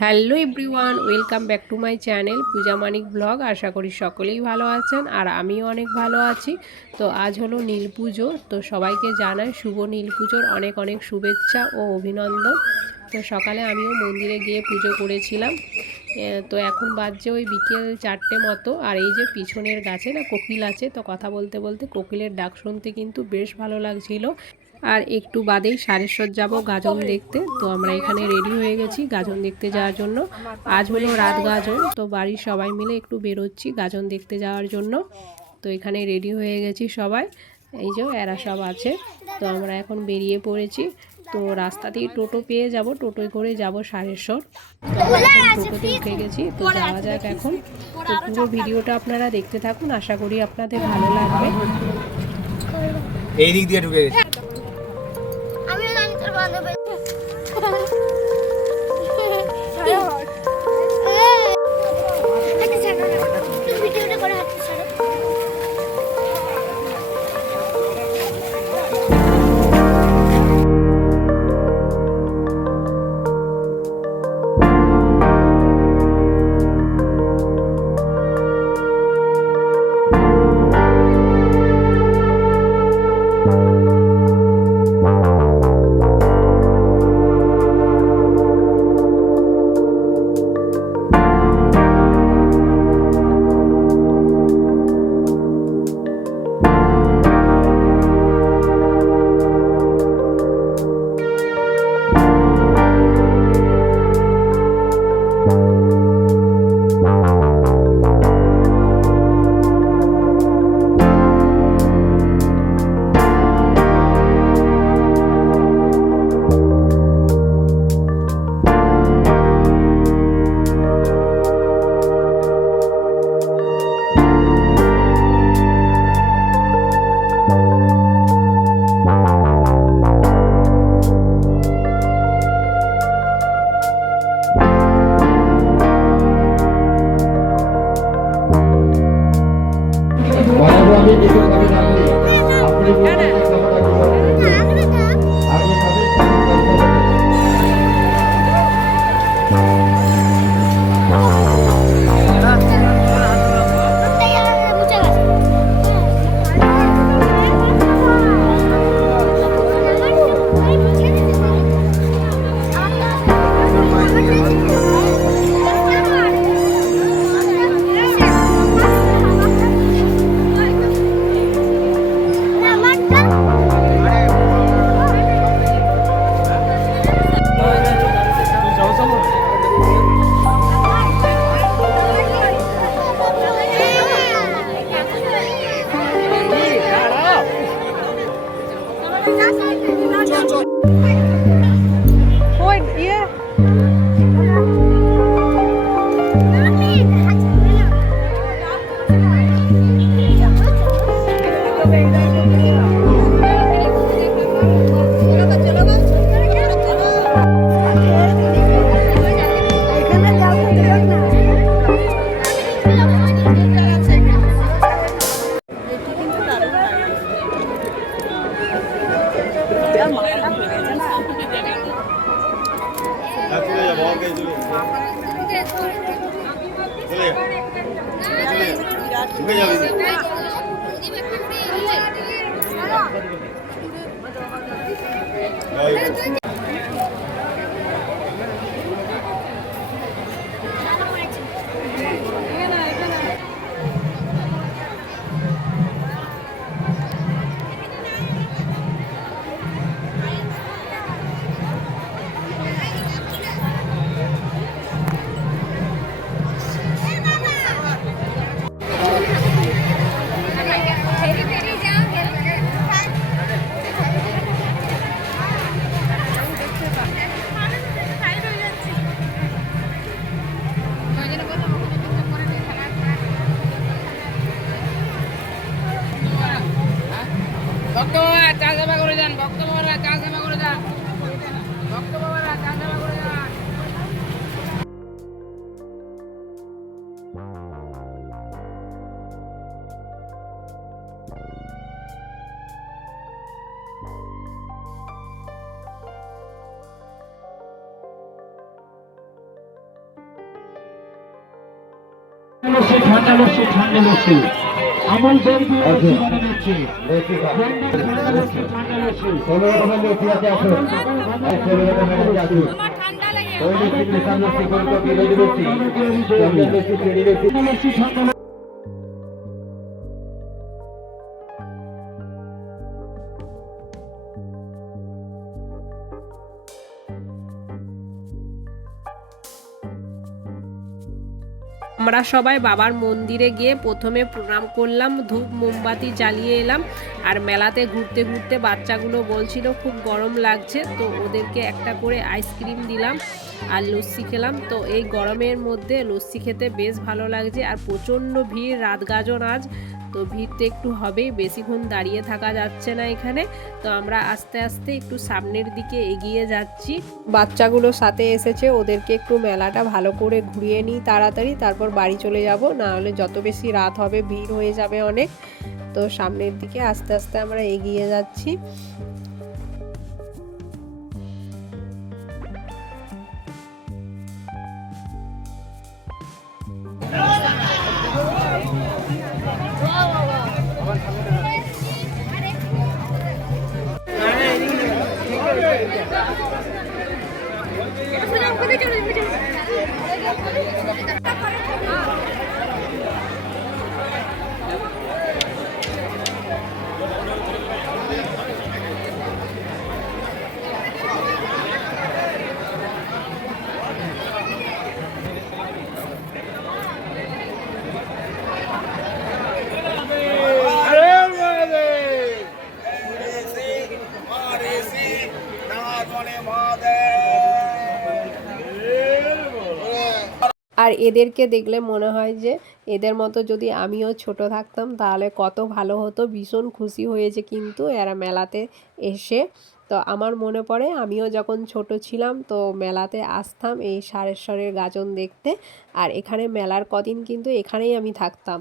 Hello everyone, welcome back to my channel Puja Manik blog. আশা করি সকলেই ভালো আছেন আর আমিও অনেক ভালো আছি। তো আজ হলো নীল পুজো, তো সবাইকে জানাই শুভ নীল পুজোর অনেক অনেক শুভেচ্ছা ও অভিনন্দন। তো সকালে আমিও মন্দিরে গিয়ে পুজো করেছিলাম। তো এখন বাজছে ওই বিকেল চারটে মতো। আর এই যে পিছনের গাছে না কোকিল আছে, তো কথা বলতে বলতে কোকিলের ডাক শুনতে কিন্তু বেশ ভালো লাগছিল। আর একটু বাদেই সারেশ্বর যাব গাজন দেখতে। তো আমরা এখানে রেডি হয়ে গেছি গাজন দেখতে যাওয়ার জন্য। আজ হলো রাত গাজন, তো বাড়ির সবাই মিলে একটু বেরোচ্ছি গাজন দেখতে যাওয়ার জন্য। তো এখানে রেডি হয়ে গেছি সবাই। এই যে এরা সব আছে। তো আমরা এখন বেরিয়ে পড়েছি। তো রাস্তাতেই টোটো পেয়ে যাব, টোটোয় করে যাব সারেশ্বর। টোটোতে উঠে গেছি, তো যাওয়া যাক এখন। তো পুরো ভিডিওটা আপনারা দেখতে থাকুন, আশা করি আপনাদের ভালো লাগবে। এই দিক দিয়ে ঢুকে গেছে। বানাবো আমি കൊടുക്കുക ভক্ত বাবারা, চা সেবা যান, ভক্ত বাবারা, চা সেবা করে যান। ভক্ত বাবারা, চা সেবা যান। ষোলো রকমের আছে আসুন ষোলো রকমের আসুন ওই চন্দন লস্যি আমরা সবাই বাবার মন্দিরে গিয়ে প্রথমে প্রণাম করলাম, ধূপ মোমবাতি জ্বালিয়ে এলাম আর মেলাতে ঘুরতে ঘুরতে বাচ্চাগুলো বলছিল খুব গরম লাগছে, তো ওদেরকে একটা করে আইসক্রিম দিলাম আর লস্যি খেলাম। তো এই গরমের মধ্যে লস্যি খেতে বেশ ভালো লাগছে আর প্রচণ্ড ভিড়, রাত গাজন আজ। তো ভিড় তো একটু হবেই, বেশিক্ষণ দাঁড়িয়ে থাকা যাচ্ছে না এখানে। তো আমরা আস্তে আস্তে একটু সামনের দিকে এগিয়ে যাচ্ছি। বাচ্চাগুলো সাথে এসেছে, ওদেরকে একটু মেলাটা ভালো করে ঘুরিয়ে নিই তাড়াতাড়ি, তারপর বাড়ি চলে যাব। না হলে যত বেশি রাত হবে, ভিড় হয়ে যাবে অনেক। তো সামনের দিকে আস্তে আস্তে আমরা এগিয়ে যাচ্ছি। চলে আর এদেরকে দেখলে মনে হয় যে এদের মতো যদি আমিও ছোট থাকতাম তাহলে কত ভালো হতো। ভীষণ খুশি হয়েছে কিন্তু এরা মেলাতে এসে। তো আমার মনে পড়ে আমিও যখন ছোট ছিলাম তো মেলাতে আসতাম এই সারেশ্বরের গাজন দেখতে। আর এখানে মেলার কদিন কিন্তু এখানেই আমি থাকতাম।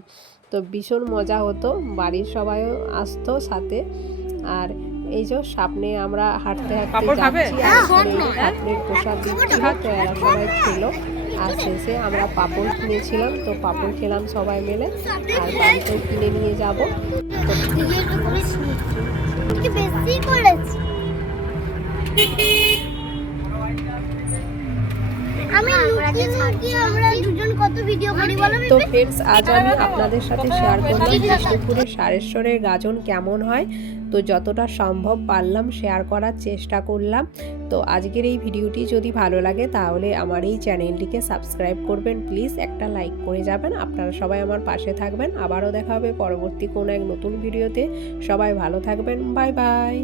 তো ভীষণ মজা হতো বাড়ির সবাইও আসতো সাথে। আর এই যে সামনে আমরা হাঁটতে হাঁটতে যাচ্ছি আর এখানে ঠাকুরের প্রসাদ দিচ্ছিল তো এরা সবাই খেলো। আর শেষে আমরা পাপড় কিনেছিলাম, তো পাপড় খেলাম সবাই মিলে। আর পাপড় কিনে নিয়ে যাব। বেশি করেছি আমি লুকিয়ে লুকিয়ে আমরা দুজন কত ভিডিও করি বলো তো ফ্রেন্ডস আজ আমি আপনাদের সাথে শেয়ার করলাম বিষ্ণুপুরের সারেশ্বরের গাজন কেমন হয়। তো যতটা সম্ভব পারলাম শেয়ার করার চেষ্টা করলাম। তো আজকের এই ভিডিওটি যদি ভালো লাগে তাহলে আমার এই চ্যানেলটিকে সাবস্ক্রাইব করবেন। প্লিজ একটা লাইক করে যাবেন। আপনারা সবাই আমার পাশে থাকবেন। আবারও দেখা হবে পরবর্তী কোনো এক নতুন ভিডিওতে সবাই ভালো থাকবেন। Bye bye